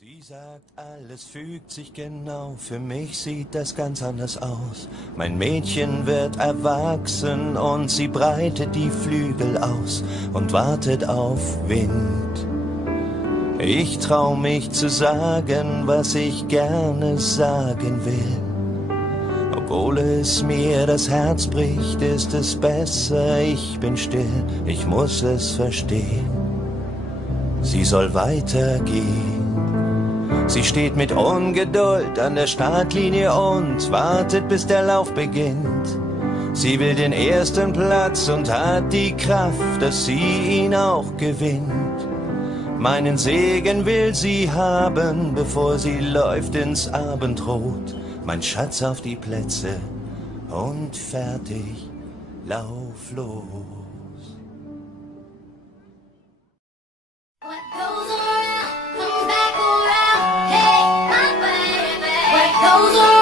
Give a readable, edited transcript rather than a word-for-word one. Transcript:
Sie sagt, alles fügt sich genau, für mich sieht das ganz anders aus. Mein Mädchen wird erwachsen und sie breitet die Flügel aus und wartet auf Wind. Ich trau mich zu sagen, was ich gerne sagen will. Obwohl es mir das Herz bricht, ist es besser, ich bin still, ich muss es verstehen. Sie soll weitergehen. Sie steht mit Ungeduld an der Startlinie und wartet, bis der Lauf beginnt. Sie will den ersten Platz und hat die Kraft, dass sie ihn auch gewinnt. Meinen Segen will sie haben, bevor sie läuft ins Abendrot. Mein Schatz auf die Plätze und fertig, lauf los. What goes around comes back around. Hey, my baby. What goes around